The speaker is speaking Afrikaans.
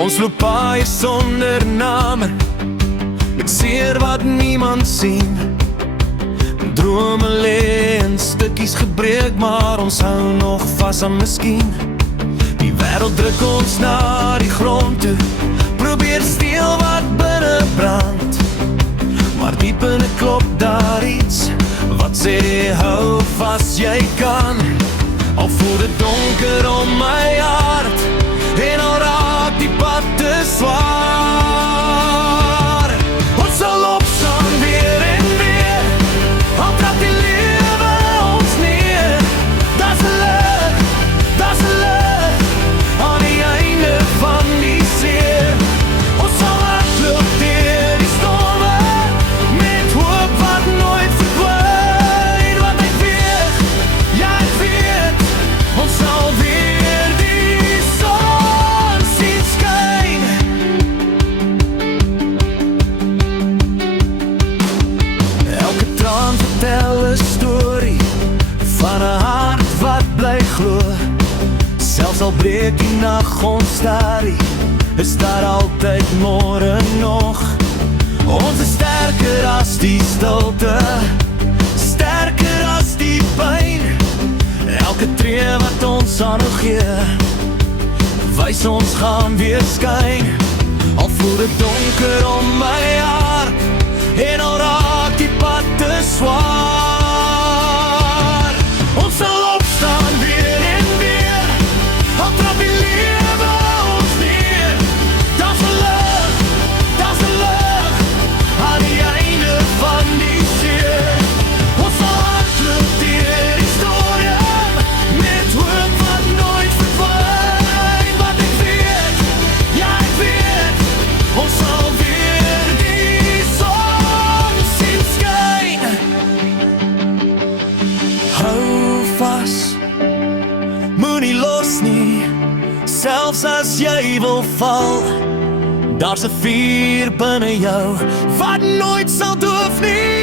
Ons loop paaie sonder name, met seer wat niemand sien. Drome lê in stukkies gebreek, maar ons hou nog vas aan miskien. Die wêreld druk ons na die grond toe, probeer steel wat binne brand. Maar diep binne klop daar iets wat sê hou vas jy kan. Al voel dit donker om my hart en al raak die pad te swaar. Ons sal opstaan weer en weer, al trap die lewe ons neer. Daar's 'n lig, daar's 'n lig aan die einde van die seer. Ons sal hardloop deur die storme met hoop wat nooit verdwyn. Want ek weet, ja ek weet, ons sal weer die son sien skyn. Elke traan vertel 'n storie van 'n hart wat bly glo. Selfs al breek die nag ons starie, is daar altyd môre nog. Ons is sterker as die stilte, sterker as die pyn. Elke tree wat ons aanhou gee, wys ons gaan weer skyn. Al voel dit donker om my hart en al raak die pad te swaar. Ons sal opstaan weer en weer, al trap die lewe ons neer. Daar's 'n lig, daar's 'n lig aan die einde van die seer. Ons sal hardloop deur die storm met hoop wat nooit verdwyn. Want ek weet, ja ek weet, ons sal weer die son sien skyn. Hou vas, moenie los nie, selfs as jy wil val. Daar's 'n vuur binne jou wat nooit sal doof nie.